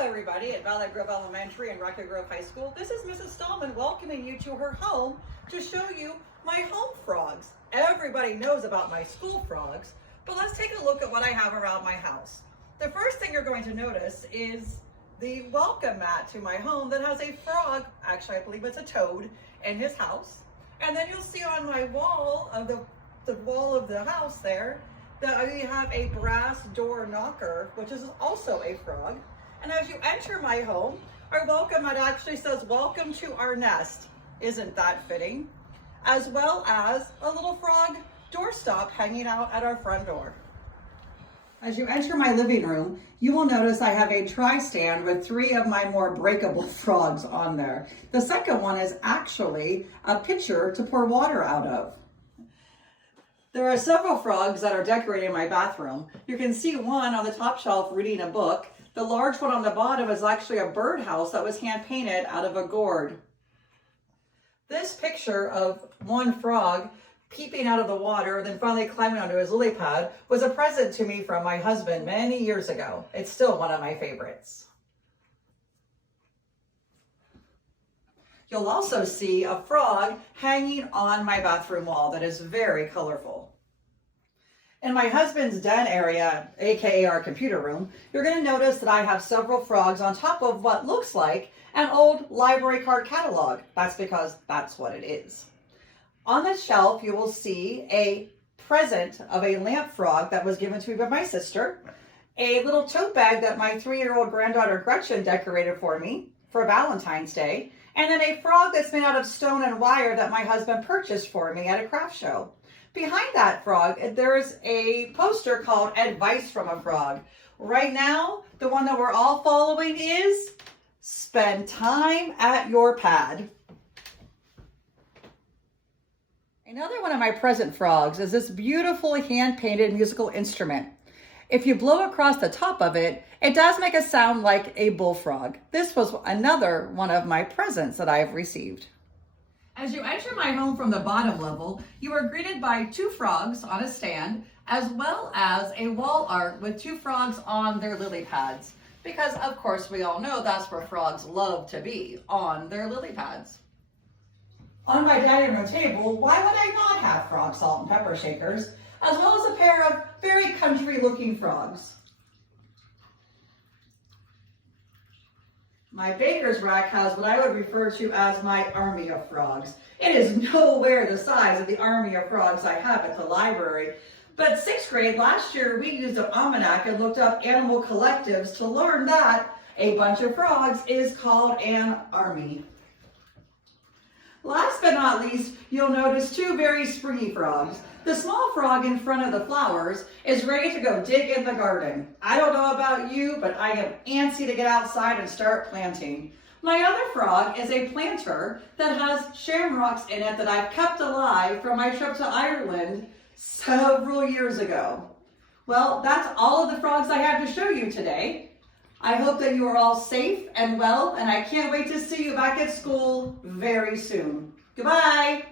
Hello everybody at Valley Grove Elementary and Rocky Grove High School. This is Mrs. Stahlman welcoming you to her home to show you my home frogs. Everybody knows about my school frogs, but let's take a look at what I have around my house. The first thing you're going to notice is the welcome mat to my home that has a frog, actually I believe it's a toad, in his house. And then you'll see on my wall of the wall of the house there that we have a brass door knocker, which is also a frog. And as you enter my home, our welcome mat actually says, "Welcome to our nest." Isn't that fitting? As well as a little frog doorstop hanging out at our front door. As you enter my living room, you will notice I have a tri-stand with 3 of my more breakable frogs on there. The second one is actually a pitcher to pour water out of. There are several frogs that are decorating my bathroom. You can see one on the top shelf reading a book. The large one on the bottom is actually a birdhouse that was hand painted out of a gourd. This picture of one frog peeping out of the water, then finally climbing onto his lily pad, was a present to me from my husband many years ago. It's still one of my favorites. You'll also see a frog hanging on my bathroom wall that is very colorful. In my husband's den area, aka our computer room, you're going to notice that I have several frogs on top of what looks like an old library card catalog. That's because that's what it is. On the shelf, you will see a present of a lamp frog that was given to me by my sister, a little tote bag that my 3-year-old granddaughter Gretchen decorated for me for Valentine's Day, and then a frog that's made out of stone and wire that my husband purchased for me at a craft show. Behind that frog, there's a poster called Advice from a Frog. Right now, the one that we're all following is spend time at your pad. Another one of my present frogs is this beautiful hand-painted musical instrument. If you blow across the top of it, it does make a sound like a bullfrog. This was another one of my presents that I've received. As you enter my home from the bottom level, you are greeted by 2 frogs on a stand, as well as a wall art with 2 frogs on their lily pads. Because of course we all know that's where frogs love to be, on their lily pads. On my dining room table, why would I not have frog salt and pepper shakers, as well as a pair of very country looking frogs. My baker's rack has what I would refer to as my army of frogs. It is nowhere the size of the army of frogs I have at the library. But 6th grade last year, we used an almanac and looked up animal collectives to learn that a bunch of frogs is called an army. Last but not least, you'll notice 2 very springy frogs. The small frog in front of the flowers is ready to go dig in the garden. I don't know about you, but I am antsy to get outside and start planting. My other frog is a planter that has shamrocks in it that I've kept alive from my trip to Ireland several years ago. Well, that's all of the frogs I have to show you today. I hope that you are all safe and well, and I can't wait to see you back at school very soon. Goodbye.